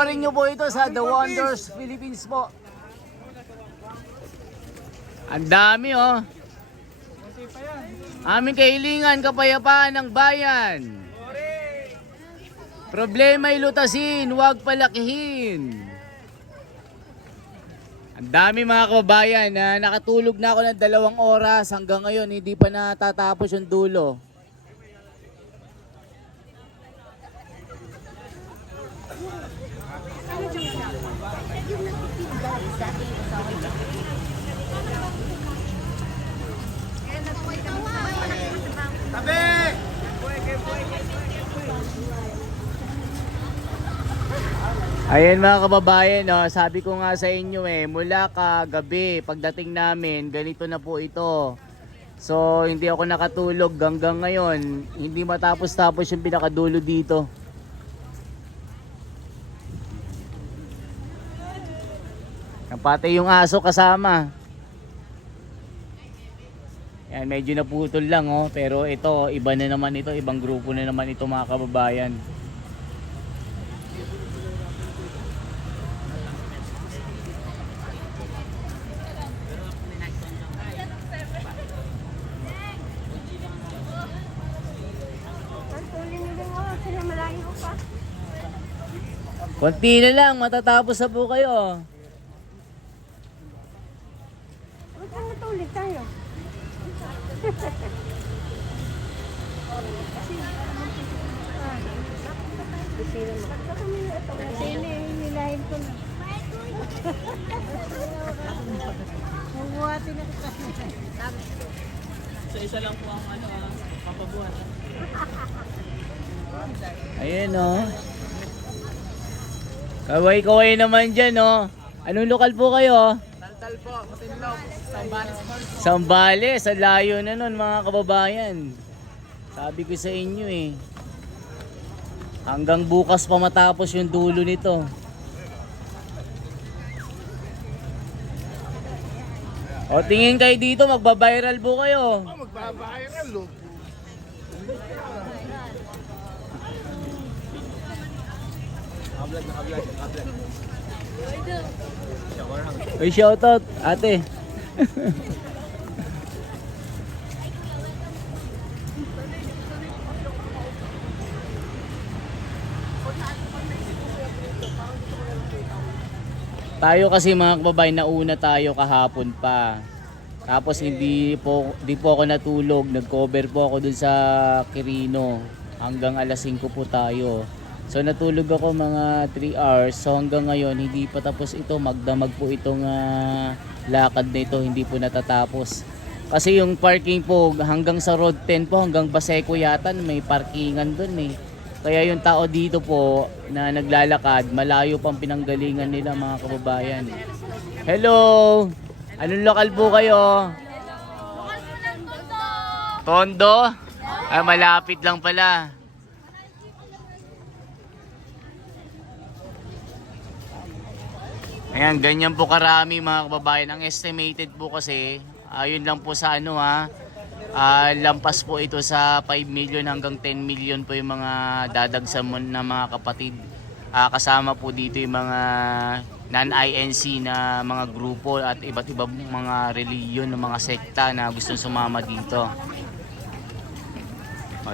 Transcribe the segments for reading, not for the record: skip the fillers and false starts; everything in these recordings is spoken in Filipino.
Panoorin nyo po ito sa The Wonders Philippines po. Ang dami oh. Aming kahilingan, kapayapaan ng bayan. Problema ilutasin, huwag palakihin. Ang dami mga kababayan na nakatulog na ako ng 2 oras. Hanggang ngayon hindi pa natatapos yung dulo. Ayan mga kababayan, no, sabi ko nga sa inyo mula kagabi pagdating namin, ganito na po ito. So hindi ako nakatulog hanggang ngayon, hindi matapos-tapos yung pinakadulo dito. Pati yung aso kasama. Yan, medyo naputol lang oh, pero ito iba na naman ito, ibang grupo na naman ito mga kababayan. Konti na lang, matatapos na po kayo. Huwag kang natulit tayo. Nilahin ko na. Mabuhatin na kita. Sa isa lang po ang papabuhat. Ayan oh. Kaway-kaway naman dyan oh. Anong lokal po kayo? Taltal po, Matinlog, Sambales po. Sambales, sa layo na nun mga kababayan. Sabi ko sa inyo hanggang bukas pa matapos yung dulo nito. O tingin kayo dito, magbabiral po kayo. Magbabiral lo. Uy, shoutout ate. Tayo kasi mga kababayan, nauna tayo kahapon pa. Tapos di po ako natulog, nag-cover po ako dun sa Quirino. Hanggang alas 5 po tayo. So natulog ako mga 3 hours. So hanggang ngayon hindi pa tapos ito, magdamag po itong lakad na ito, hindi po natatapos. Kasi yung parking po hanggang sa Road 10 po, hanggang Baseco yata may parkingan dun Kaya yung tao dito po na naglalakad, malayo pang pinanggalingan nila mga kababayan. Hello! Anong lokal po kayo? Tondo? Ah, malapit lang pala. Ayan, ganyan po karami mga kababayan. Ang estimated po kasi, ayun lang po sa lampas po ito sa 5 million hanggang 10 million po yung mga dadagsan mo na mga kapatid. Kasama po dito yung mga non-INC na mga grupo at iba't ibang mga reliyon, mga sekta na gustong sumama dito.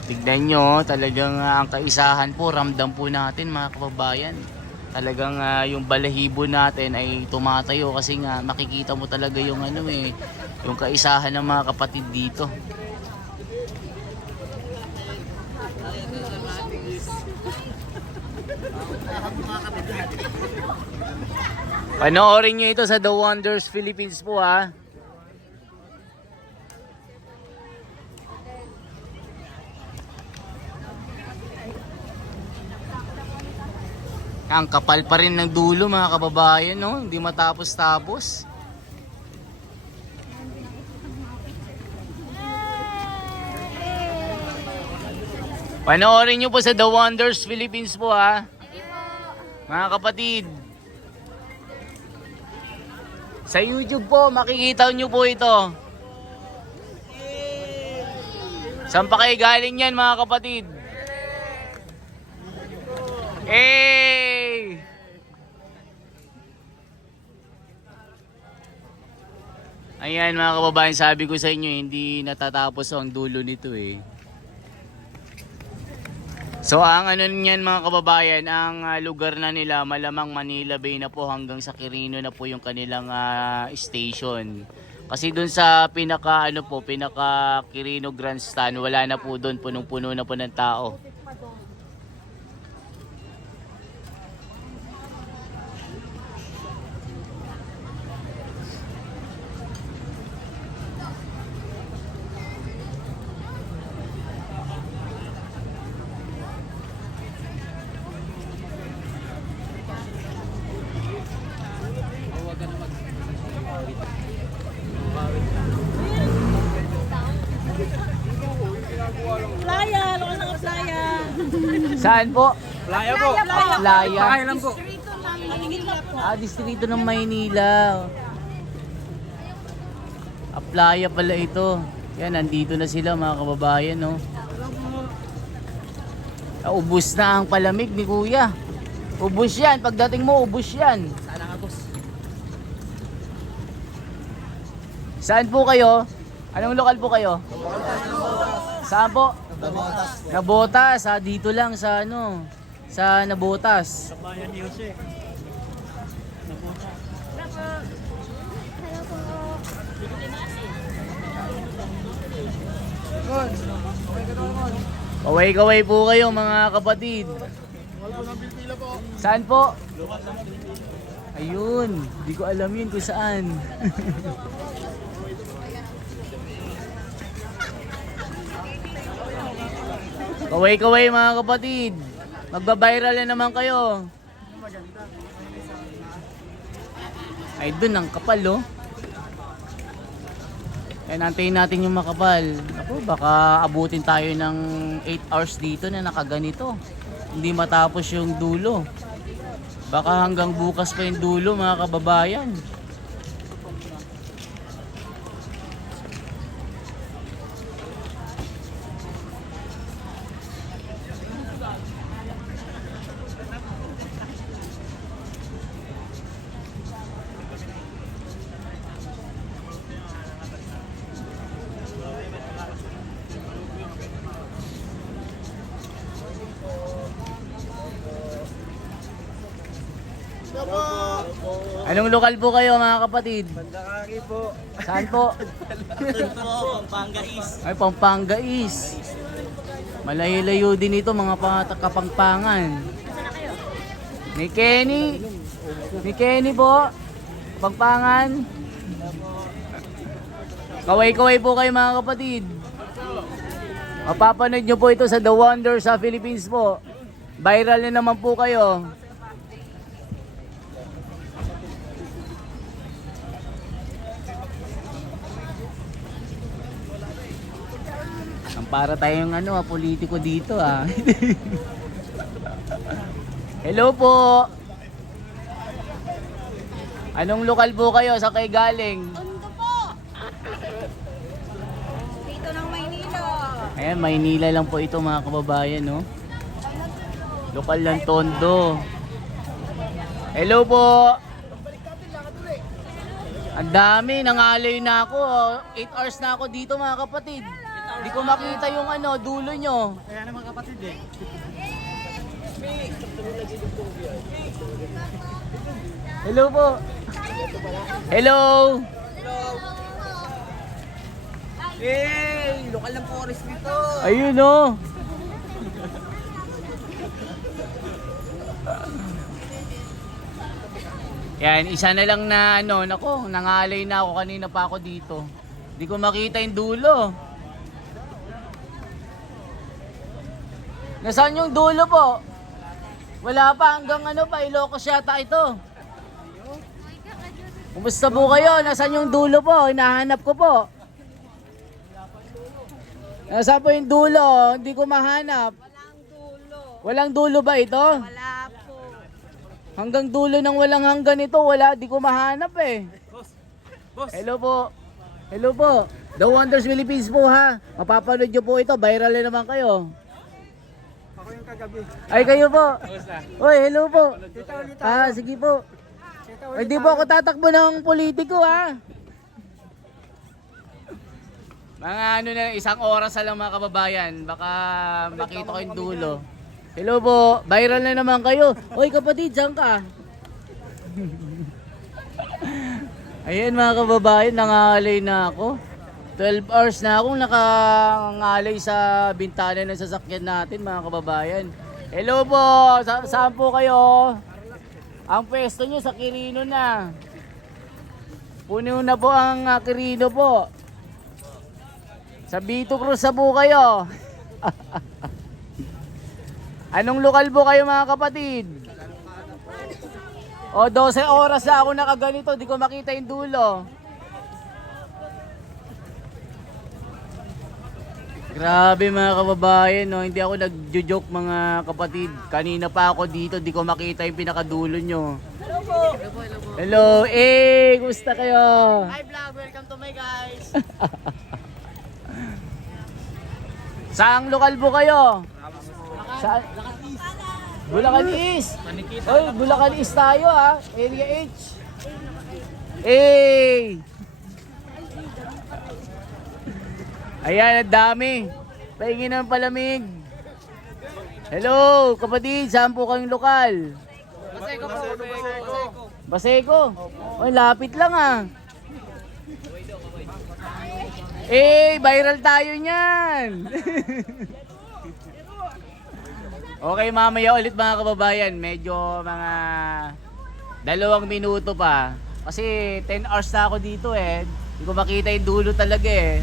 Tignan nyo, talagang ang kaisahan po, ramdam po natin mga kababayan. Talagang yung balahibo natin ay tumatayo kasi nga makikita mo talaga yung yung kaisahan ng mga kapatid dito. Panoorin nyo ito sa The Wonders Philippines po Ang kapal pa rin ng dulo mga kababayan, no? Hindi matapos-tapos. Panoorin nyo po sa The Wonders Philippines po mga kapatid. Sa YouTube po, makikita nyo po ito. Saan pa kayo galing yan mga kapatid? Hey! Ayan mga kababayan, sabi ko sa inyo, hindi natatapos ang dulo nito eh. So ang ano niyan mga kababayan, ang lugar na nila malamang Manila Bay na po hanggang sa Quirino na po yung kanilang station. Kasi dun sa pinaka Quirino Grandstand, wala na po dun, punong-puno na po ng tao. Playa, lukas ng playa. Saan po? Playa po. Playa. Playa lang po. Dito lang, Manila po. Distrito ng Maynila. Playa pala ito. Yan, nandito na sila mga kababayan, no. Ubus na ang palamig ni Kuya. Ubus yan. Pagdating mo, ubus yan. Sana nga boss. Saan po kayo? Anong lokal po kayo? Saan po? Nabotas. Dito lang sa ano, sa Nabotas. Bayan ni Jose. Kaway-kaway po kayo mga kapatid. Saan po? Ayun, di ko alam yun kung saan. Kaway-kaway mga kapatid. Magbabiral na naman kayo. Ay dun ang kapal oh. Ayan, antayin natin yung makapal. Ako, baka abutin tayo ng 8 hours dito na nakaganito. Hindi matapos yung dulo. Baka hanggang bukas pa yung dulo mga kababayan. Anong lokal po kayo mga kapatid? Bandakari po. Saan po? Ito po, Pampanga East. Ay, Pampanga East. Malayo-layo din ito mga kapangpangan. Ni Kenny. Ni Kenny po. Pangpangan. Kaway-kaway po kayo mga kapatid. Mapapanood nyo po ito sa The Wonder sa Philippines po. Viral na naman po kayo. Ang para tayong politiko dito ah. Hello po. Anong lokal po kayo? Sa kay galing? Tondo po. Dito ng Maynila. Ayan, Maynila lang po ito mga kababayan, no? Lokal lang Tondo. Hello po. Ang dami, nangalay na ako. 8 hours na ako dito mga kapatid. Hindi ko makita yung dulo nyo. Kaya naman kapatid eh. Hello po. Hello. Hey! Lokal ng forest dito. Ayun oh. Yan, isa na lang na nako, nangalay na ako kanina pa ako dito. Hindi ko makita yung dulo. Nasaan yung dulo po? Wala pa hanggang pa, Ilocos yata ito. Kumusta po kayo? Nasaan yung dulo po? Hinahanap ko po. Nasaan po yung dulo? Hindi ko mahanap. Walang dulo. Walang dulo ba ito? Wala po. Hanggang dulo ng walang hanggan ito, wala, di ko mahanap eh. Boss. Hello po. Hello po. The Wonders Philippines po ha. Mapapanood nyo po ito, viral na naman kayo. Ako yung kagabi. Ay kayo po. Kamusta? Oy, hello po. Kita ulit Sige po. Kita Hindi po ako tatakbo ng politiko ha. Mga ano na, isang oras na lang mga kababayan. Baka makita ko yung dulo. Hello po, viral na naman kayo. Oy kapatid, diyan ka. Ayan mga kababayan, nangalay na ako. 12 hours na akong nakangalay sa bintana ng sasakyan natin mga kababayan. Hello po, saan po kayo? Ang pwesto nyo sa Quirino na. Puno na po ang Quirino po. Sa Vito Cruz na po kayo. Anong lokal po kayo mga kapatid? O 12 oras na ako nakaganito, di ko makita yung dulo. Grabe mga kababayan, no? Hindi ako nagjo-joke mga kapatid. Kanina pa ako dito, di ko makita yung pinakadulo nyo. Hello po. Hello, kumusta kayo? Hi vlog, welcome to my guys. Saang lokal po kayo? Saan? Bulacan East. Oy, Bulacan East tayo ha. Area H. Ayan, ang dami. Paingin ng palamig. Hello, kapatid. Saan po kayong lokal? Baseko po. Baseko. Oy, lapit lang ah. Viral tayo niyan. Okay, mamaya ulit mga kababayan. Medyo mga 2 minuto pa. Kasi 10 hours na ako dito eh. Hindi ko makita yung dulo talaga eh.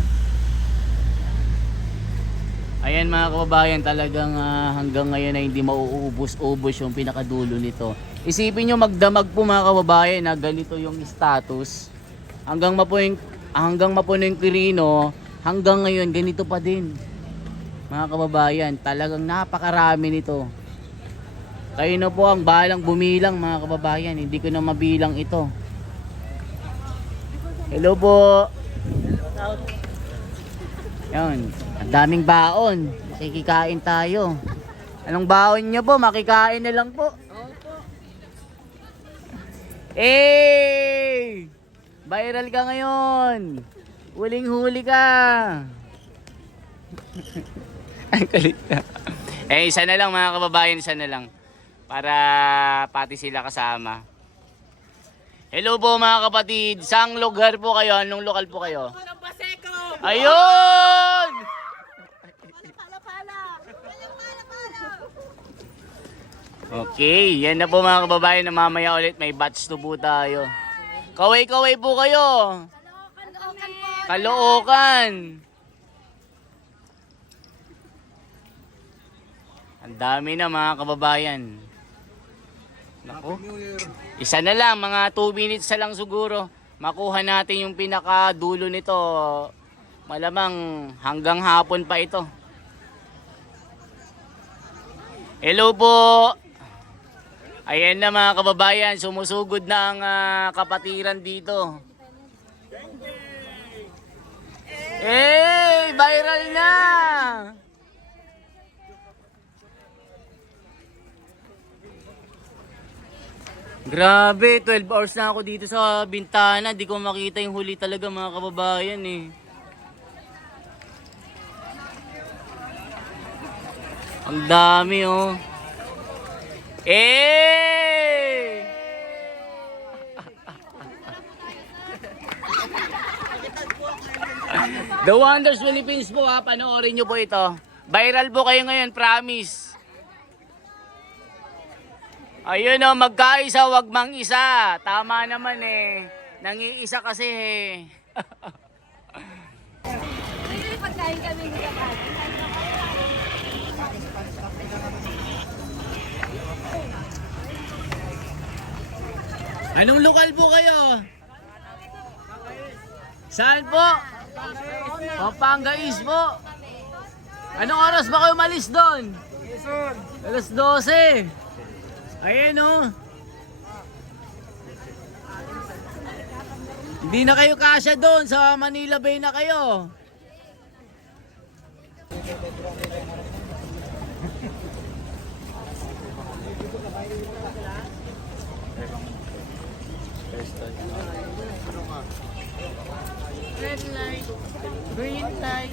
Ayan mga kababayan, talagang hanggang ngayon ay hindi mauubos-ubos yung pinakadulo nito. Isipin nyo magdamag po mga kababayan na ganito yung status. Hanggang mapuno yung Quirino, hanggang ngayon ganito pa din. Mga kababayan, talagang napakarami nito. Kayo na po ang bahalang bumilang mga kababayan, hindi ko na mabilang ito. Hello po. Yan, ang daming baon. Makikikain tayo. Anong baon nyo po? Makikain na lang po. Viral ka ngayon. Huling-huli ka. Ang kulit na. Isa na lang mga kababayan, isa na lang. Para pati sila kasama. Hello po mga kapatid. Saang lugar po kayo? Anong lokal po kayo? Baseko. Ayun! Pala-pala. Pala-pala. Okay, yan na po mga kababayan na mamaya ulit may batch to po tayo. Kaway-kaway po kayo. Caloocan. Ang dami na mga kababayan. Naku. Isa na lang, mga 2 minutes na lang siguro. Makuha natin yung pinakadulo nito. Malamang hanggang hapon pa ito. Hello po. Ayan na mga kababayan, sumusugod na ang kapatiran dito. Viral na! Grabe, 12 hours na ako dito sa bintana. Di ko makita yung huli talaga mga kababayan eh. Ang dami oh. The Wonders Philippines po ha, panoorin nyo po ito. Viral po kayo ngayon, promise. Ayun o, magkaisa, wag mang isa. Tama naman eh. Nangiisa kasi eh. Pagkain kami ng kapal. Anong lokal po kayo? Saan po? Pampanga East po. Anong oras ba kayo malis doon? Alas 12. Ayan o. Hindi na kayo kasya doon. Sa Manila Bay na kayo. Red light. Green tide.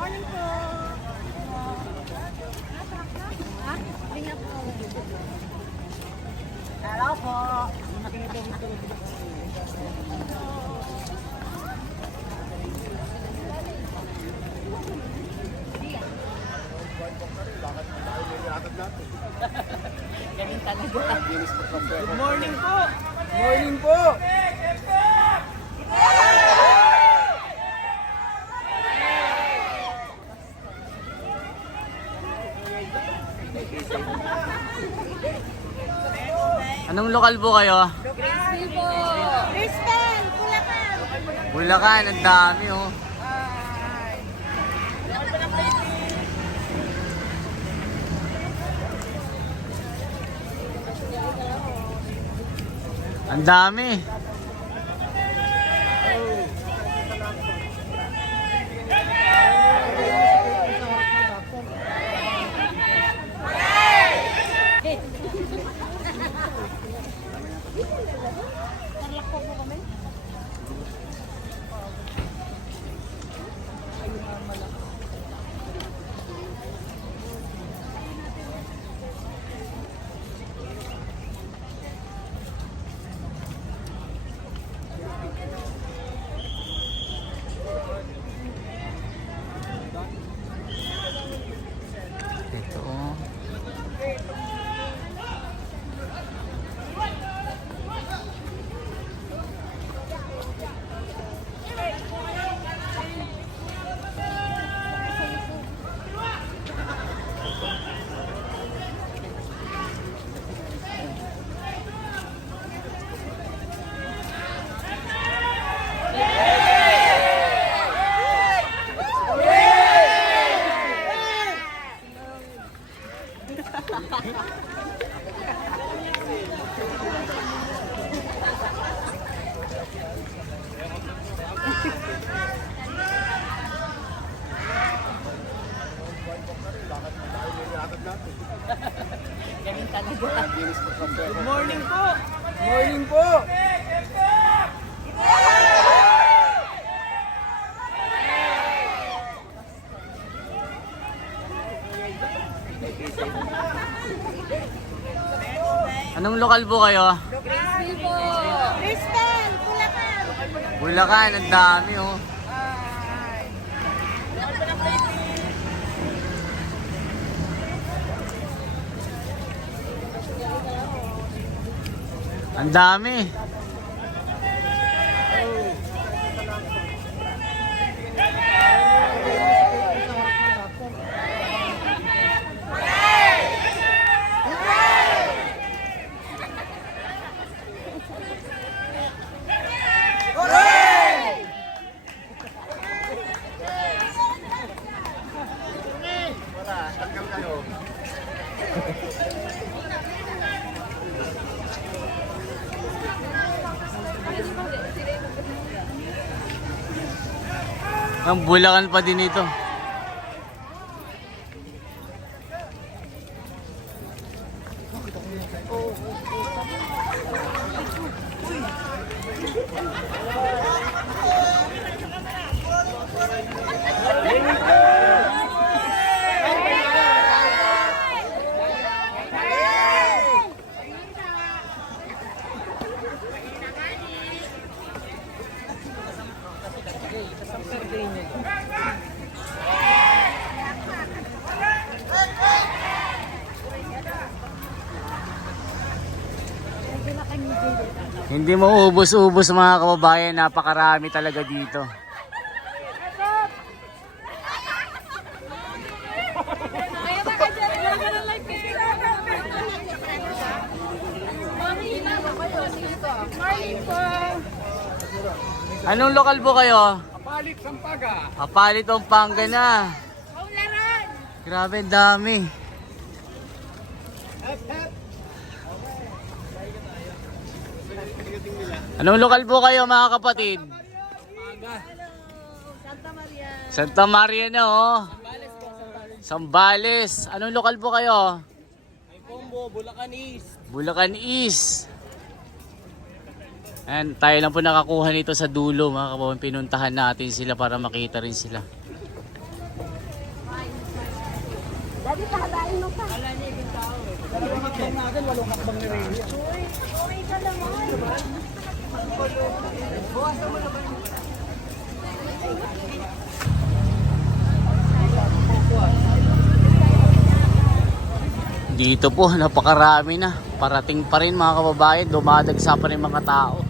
Morning po. Ha? Tingnan po. Hello po. Ganun talaga. Good morning po! Morning po! Anong lokal po kayo? Crispy po. Crystal, Bulacan. Bulacan, ang dami oh. Ang dami. Naglako po kami. Ito oh. Ganun talaga. Good morning po! Morning po! Anong lokal po kayo? Crispy po. Crystal, Bulacan. Bulacan, ang dami oh. Ang dami. Ang Bulacan pa din ito. Hindi maubos-ubos mga kababayan, napakarami talaga dito. Morning po. Anong lokal po kayo? Kapalit Sampaga. Kapalit Pampanga na. Paularan. Grabe, ang dami. Anong lokal po kayo mga kapatid? Santa Maria. Santa Maria na oh. Sambales. Anong lokal po kayo? Combo, Bulacan East. Bulacan East. And tayo lang po nakakuha nito sa dulo mga kababayan. Pinuntahan natin sila para makita rin sila. Dati pakadain mo pa. Dalawang hakbang natin, walong hakbang ni Ray. Okay ka naman. Dito po napakarami na. Parating pa rin mga kababayan. Dumadagsa pa rin mga tao.